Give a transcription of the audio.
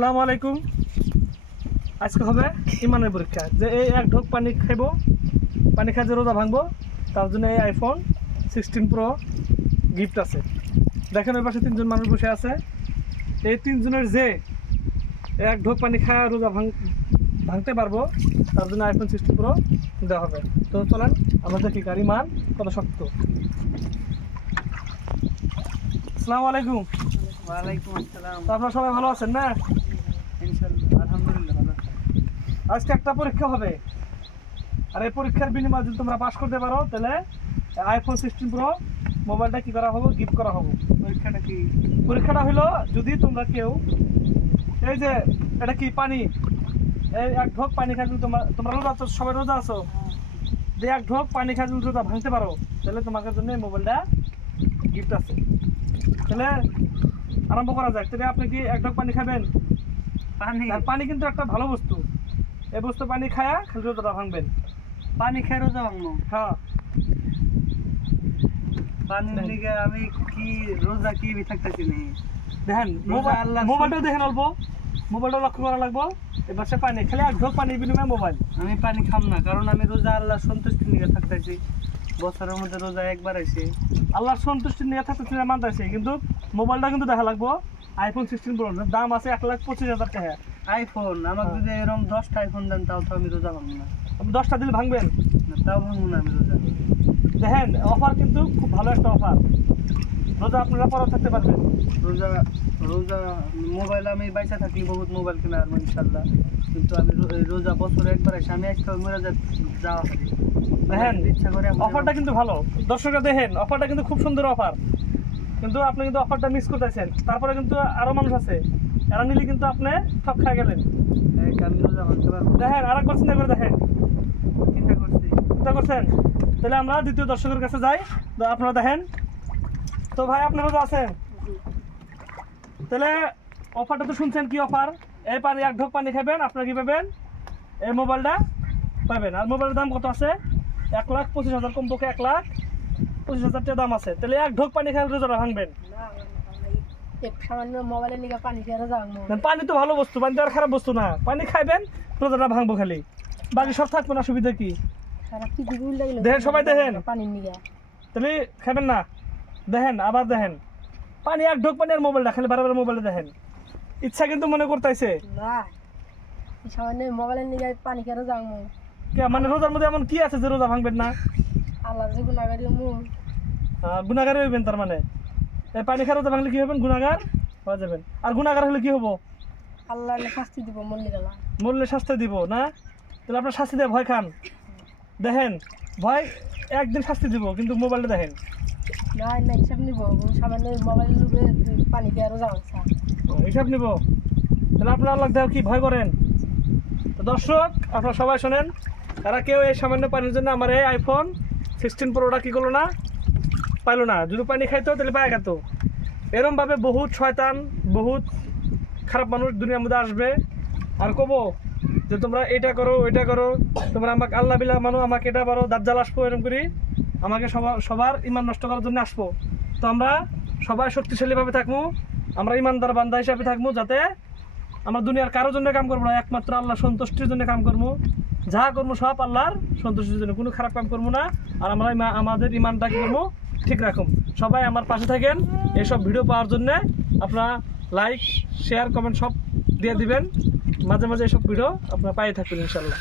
আসসালামু আলাইকুম। আজকে হবে ইমানের পরীক্ষা, যে এই এক ঢোক পানি খাইব, পানি খাই যে রোজা ভাঙবো, তার জন্য এই আইফোন 16 প্রো গিফট আছে। দেখেন ওই পাশে 3জন মানুষ বসে আছে। এই 3জনের যে এক ঢোক পানি খায় রোজা ভাঙতে পারবো, তার জন্য আইফোন 16 প্রো দেওয়া হবে। তো চলেন আমরা দেখি কার ইমান কত শক্ত। আসসালামু আলাইকুম। ওয়ালাইকুম আসসালাম। তো আপনারা সবাই ভালো আছেন না? ইনশাআল্লাহ আলহামদুলিল্লাহ ভালো আছি। আজকে একটা পরীক্ষা হবে, আর এই পরীক্ষার বিনিময়ে যদি তোমরা পাস করতে পারো তাহলে আইফোন 16 প্রো মোবাইলটা কি করা হবে, গিফট করা হবে। পরীক্ষাটা কি? পরীক্ষাটা হলো, যদি তোমরা কেউ এই যে এটা কি পানি, এই এক ঢোক পানি খাই যদি তোমরা রোজা আছো, সবাই রোজা আছো, যে এক ঢোক পানি খাই যদি রোজা ভাঙতে পারো তাহলে তোমাদের জন্য এই মোবাইলটা গিফট আছে। তাহলে আরম্ভ করা যাক। তাহলে আপনি কি এক ঢোক পানি খাবেন? পানি কিন্তু একটা ভালো বস্তু, এই বস্তু পানি খায়া খালি রোজাটা ভাঙবেন। পানি খেয়ে রোজা ভাঙবো? হ্যাঁ। পানির লিগে আমি কি রোজা কি থাকতেছি নি? দেখেন মোবাইলটাও দেখেন, অল্প মোবাইলটা লক্ষ্য করা লাগবো। এবার সে পানি খালি এক ঢোক পানির বিনিময়ে মোবাইল। আমি পানি খাম না, কারণ আমি রোজা আল্লাহ সন্তুষ্টি নিয়ে থাকতেছি। বছরের মধ্যে রোজা একবার আসে, আল্লাহর সন্তুষ্টি নিয়ে থাকতে মানতেছে, কিন্তু মোবাইলটা কিন্তু দেখা লাগবো আইফোন 16 প্রো, দাম আছে 1,25,000 টাকা। আইফোন আমাকে যদি এরকম 10টা আইফোন দেন তাও তো আমি রোজা ভাঙবো না। আপনি 10টা দিলে ভাঙবেন না, তাও ভাঙবো না আমি রোজা। দেখেন অফার কিন্তু খুব ভালো একটা অফার, রোজা আপনারা পরে থাকতে পারবেন। রোজা রোজা মোবাইল আমি বাইসা থাকলে বহুত মোবাইল কিনা আর ইনশাল্লাহ, কিন্তু আমি রোজা বছরে একবার আসে, আমি আজকে মরে যাওয়া পারি। দেখেন ইচ্ছা করে অফারটা কিন্তু ভালো, দর্শকরা দেখেন অফারটা কিন্তু খুব সুন্দর অফার, কিন্তু আপনি কিন্তু অফারটা মিস করতেছেন। তারপরে কিন্তু আরো মানুষ আছে, এরা নিলে কিন্তু আপনি ঠক খাই গেলেন। আমি রোজা ভাঙতে পারবো। দেখেন আরেকবার চিন্তা করে দেখেন, চিন্তা করছি। চিন্তা করছেন? তাহলে আমরা দ্বিতীয় দর্শকের কাছে যাই। তো আপনারা দেখেন, তো ভাই আপনারা তো আছেন, তাহলে অফারটা তো শুনছেন কি অফার। এই পানি এক ঢোক পানি খাবেন, আপনারা কি পাবেন, এই মোবাইলটা পাবেন। আর মোবাইলের দাম কত আছে? 1,25,000, কমপক্ষে 1,25,000 টাকা দাম আছে। তাহলে এক ঢোক পানি খাই রোজাটা ভাঙবেন। পানি তো ভালো বস্তু, পানি তো আর খারাপ বস্তু না। পানি খাইবেন, রোজাটা ভাঙবো খালি, বাকি সব থাকবে না, সুবিধা কি? দেখেন সবাই দেখেন, তাহলে খাবেন না। দেখেন আবার দেখেন, পানি এক ঢোক পানি আর মোবাইলটা খালি বারবার মোবাইলটা দেখেন, ইচ্ছা কিন্তু মনে করতেছে মানে রোজার মধ্যে এমন কি আছে যে রোজা ভাঙবেন না? গুনাগার হইবেন, তার মানে এই পানি খাই রোজা ভাঙলে কি হবেন? গুনাগার হয়ে যাবেন। আর গুনাগার হলে কি হবো? আল্লাহ শাস্তি দিব, মরলে শাস্তি দিব না? তাহলে আপনার শাস্তি দেয় ভয় খান। দেখেন ভয় একদিন শাস্তি দিব, কিন্তু মোবাইলটা দেখেন হিসাব নিব, সামান্য মোবাইল পানি খেয়ে রোজা ভাঙছে হিসাব নিব। তাহলে আপনার আল্লাহ দেওয়া কি ভয় করেন? তো দর্শক আপনারা সবাই শোনেন, তারা কেউ এই সামান্য পানির জন্য আমার এই আইফোন 16 প্রোটা কি করলো না, পাইলো না। যদি পানি খাইতো তাহলে পায়ে গেত। এরমভাবে বহুত শয়তান, বহুত খারাপ মানুষ দুনিয়ার মধ্যে আসবে আর কব যে তোমরা এটা করো ওইটা করো, তোমরা আমাকে আল্লাহ বিল্লাহ মানো, আমাকে এটা পারো, দাজ্জাল আসবো এরকম করি আমাকে সবার ইমান নষ্ট করার জন্য আসবো। তো আমরা সবাই শক্তিশালীভাবে থাকবো, আমরা ইমানদার বান্দা হিসাবে থাকবো, যাতে আমরা দুনিয়ার কারোর জন্য কাম করবো না, একমাত্র আল্লাহ সন্তুষ্টির জন্য কাম করবো। যা করবো সব আল্লাহর সন্তুষ্টির জন্য, কোনো খারাপ কাম করবো না। আর আমরা আমাদের ইমানটা কি করবো, ঠিক রাখুন। সবাই আমার পাশে থাকেন। এইসব ভিডিও পাওয়ার জন্য আপনারা লাইক শেয়ার কমেন্ট সব দিয়ে দিবেন। মাঝে মাঝে এইসব ভিডিও আপনারা পাই থাকবেন ইনশাল্লাহ।